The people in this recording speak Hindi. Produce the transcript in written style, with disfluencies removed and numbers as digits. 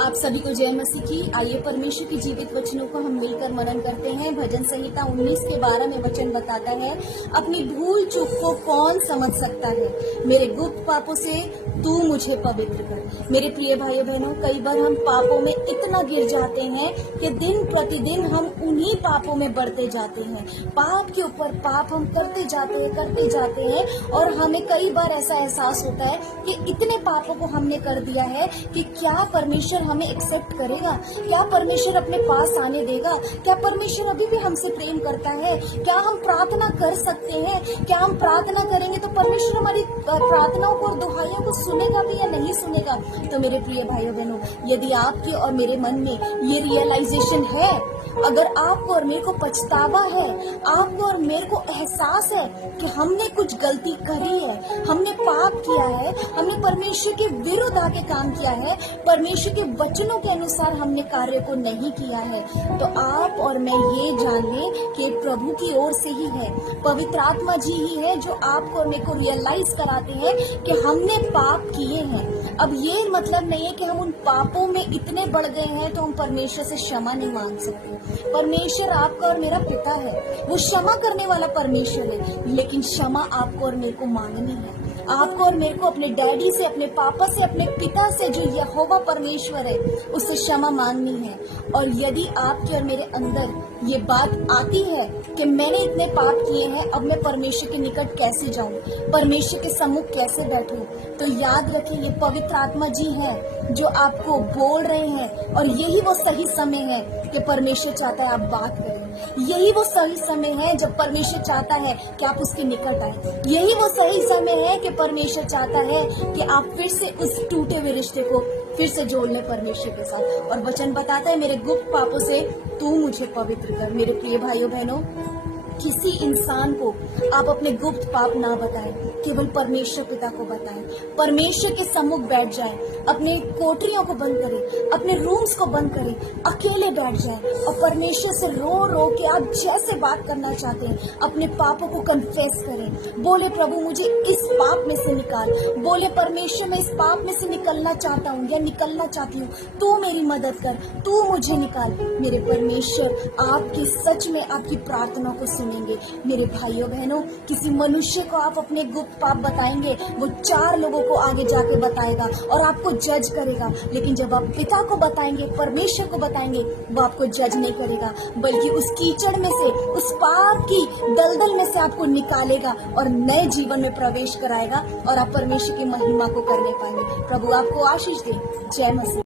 आप सभी को जय मसीह की। आइए परमेश्वर के जीवित वचनों को हम मिलकर मनन करते हैं। भजन संहिता 19 के 12 में वचन बताता है, अपनी भूल चूक को कौन समझ सकता है, मेरे गुप्त पापों से तू मुझे पवित्र कर। मेरे प्रिय भाइयों बहनों, कई बार हम पापों में इतना गिर जाते हैं कि दिन प्रतिदिन हम उन्हीं पापों में बढ़ते जाते हैं। पाप के ऊपर पाप हम करते जाते हैं और हमें कई बार ऐसा एहसास होता है कि इतने पापों को हमने कर दिया है कि क्या परमेश्वर हमें एक्सेप्ट करेगा, क्या परमेश्वर अपने पास आने देगा, क्या परमेश्वर अभी भी हमसे प्रेम करता है, क्या हम प्रार्थना कर सकते हैं, क्या हम प्रार्थना करेंगे तो परमेश्वर हमारी प्रार्थनाओं को और दुहाइयों को सुनेगा भी या नहीं सुनेगा। तो मेरे प्रिय भाइयों बहनों, यदि आपके और मेरे मन में ये रियलाइजेशन है, अगर आपको और मेरे को पछतावा है, आपको और मेरे को एहसास है कि हमने कुछ गलती करी है, हमने पाप किया है, हमने परमेश्वर के विरुद्ध आके काम किया है, परमेश्वर के वचनों के अनुसार हमने कार्य को नहीं किया है, तो आप और मैं ये जान लें कि प्रभु की ओर से ही है, पवित्र आत्मा जी ही है जो आपको और मेरे को रियलाइज कराते हैं कि हमने पाप किए हैं। अब ये मतलब नहीं है कि हम उन पापों में इतने बढ़ गए हैं तो हम परमेश्वर से क्षमा नहीं मांग सकते। परमेश्वर आपका और मेरा पिता है, वो क्षमा करने वाला परमेश्वर है, लेकिन क्षमा आपको और मेरे को मांगनी है। आपको और मेरे को अपने डैडी से, अपने पापा से, अपने पिता से जो यहोवा परमेश्वर है उससे क्षमा मांगनी है। और यदि आपके और मेरे अंदर ये बात आती है कि मैंने इतने पाप किए हैं, अब मैं परमेश्वर के निकट कैसे जाऊं, परमेश्वर के सम्मुख कैसे बैठूं, तो याद रखें ये पवित्र आत्मा जी है जो आपको बोल रहे हैं और यही वो सही समय है कि परमेश्वर चाहता है आप बात करें। यही वो सही समय है जब परमेश्वर चाहता है कि आप उसके निकट आए। यही वो सही समय है कि परमेश्वर चाहता है कि आप फिर से उस टूटे हुए रिश्ते को फिर से जोड़ लें परमेश्वर के साथ। और वचन बताता है, मेरे गुप्त पापों से तू मुझे पवित्र कर। मेरे प्रिय भाइयों बहनों, किसी इंसान को आप अपने गुप्त पाप ना बताएं, केवल परमेश्वर पिता को बताएं। परमेश्वर के सम्मुख बैठ जाएं, अपने कोठरियों को बंद करें, अपने रूम्स को बंद करें, अकेले बैठ जाएं और परमेश्वर से रो रो के आप जैसे बात करना चाहते हैं अपने पापों को कन्फेस करें। बोले, प्रभु मुझे इस पाप में से निकाल। बोले, परमेश्वर मैं इस पाप में से निकलना चाहता हूँ या निकलना चाहती हूँ, तू मेरी मदद कर, तू मुझे निकाल। मेरे परमेश्वर आपकी सच में आपकी प्रार्थना को सुनेंगे। मेरे भाइयों बहनों, किसी मनुष्य को आप अपने गुप्त पाप बताएंगे, वो 4 लोगों को आगे जाके बताएगा और आपको जज करेगा। लेकिन जब आप पिता को बताएंगे, परमेश्वर को बताएंगे, वो आपको जज नहीं करेगा, बल्कि उस कीचड़ में से, उस पाप की दलदल में से आपको निकालेगा और नए जीवन में प्रवेश कराएगा और आप परमेश्वर की महिमा को करने पाएंगे। प्रभु आपको आशीष दे। जय मसीह।